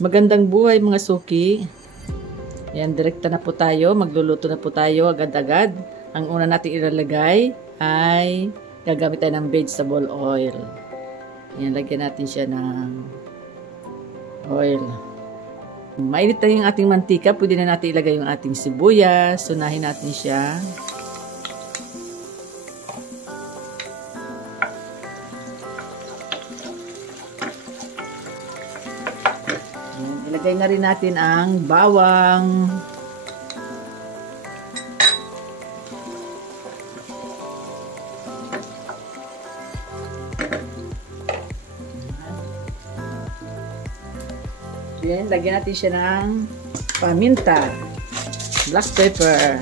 Magandang buhay mga suki. Yan, direkta na po tayo. Magluluto na po tayo agad-agad. Ang una natin ilalagay ay gagamit tayo ng vegetable oil. Yan, lagyan natin siya ng oil. Mainit na yung ating mantika. Pwede na natin ilagay yung ating sibuyas. Sunahin natin siya. Ilagay na rin natin ang bawang. Then, lagyan natin siya ng paminta, black pepper.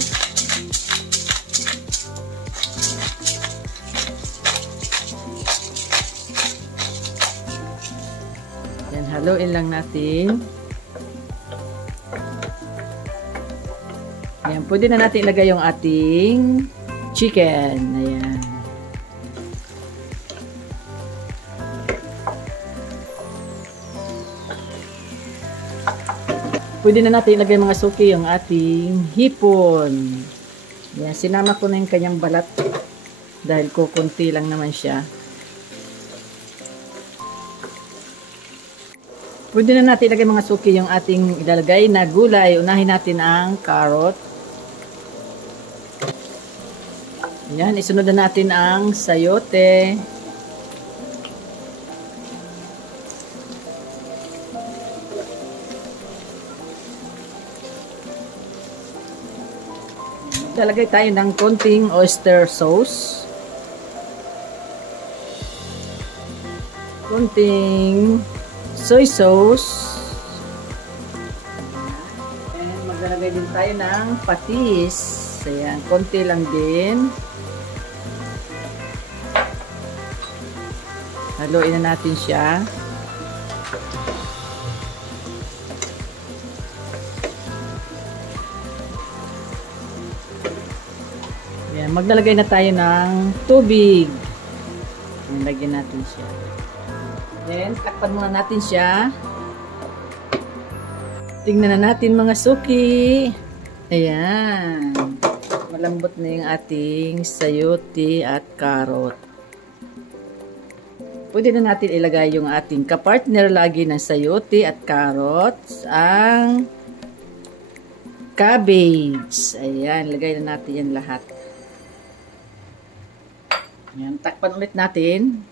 Then, haluin lang natin. Ayan, pwede na natin ilagay yung ating chicken. Ayan. Pwede na natin ilagay mga suki yung ating hipon. Ayan, sinama ko na yung kanyang balat dahil kukunti lang naman siya. Pwede na natin ilagay mga suki yung ating ilalagay na gulay. Unahin natin ang carrot. Yan, isunod na natin ang sayote. Lalagay tayo ng konting oyster sauce. Konting soy sauce. And maglalagay din tayo ng patis. Ayan, konti lang din. Haluin na natin siya. Ayan, maglalagay na tayo ng tubig. Ayan, lagyan natin siya. Then, takpan muna natin siya. Tingnan na natin mga suki. Ayan. Malambot na yung ating sayote at carrot. Pwede na natin ilagay yung ating kapartner lagi ng sayote at carrots, ang cabbage. Ayan, lagay na natin yan lahat. Ayan, takpan ulit natin.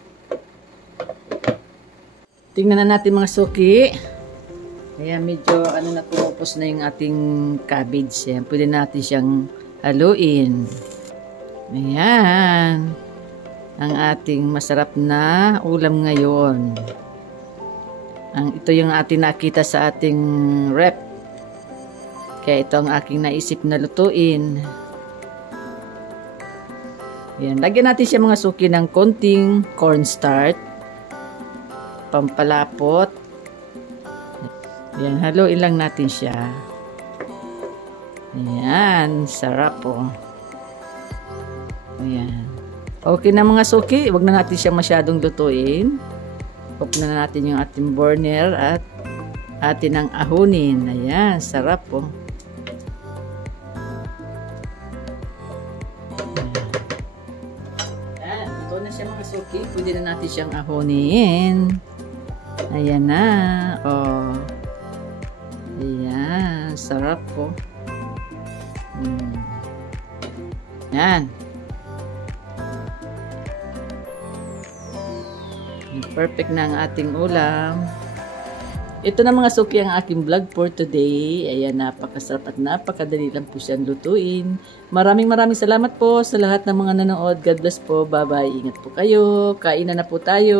Tingnan na natin mga suki. Ayan, medyo na pumupos na yung ating cabbage. Ayan, pwede natin siyang haluin. Ayan. Ang ating masarap na ulam ngayon. Ito yung ating nakita sa ating rep. Kaya ito ang aking naisip na lutuin. Yan, lagyan natin siya mga suki ng konting cornstarch. Pampalapot. Yan, haluin lang natin siya. Ayan, sarap po. Ayan. Okay na mga suki, wag na natin siya masyadong lutuin. Off na natin yung ating burner at atin ang ahunin. Ayan, sarap po. Ayan, ito na siya mga suki. Pwede na natin siyang ahunin. Ayan na. Oh. Ayan, sarap po. Ayan. Perfect na ang ating ulam. Ito na mga suki ang aking vlog for today. Ayan, napakasarap at napakadali lang po siyang lutuin. Maraming salamat po sa lahat ng mga nanood. God bless po. Bye-bye. Ingat po kayo. Kainan na po tayo.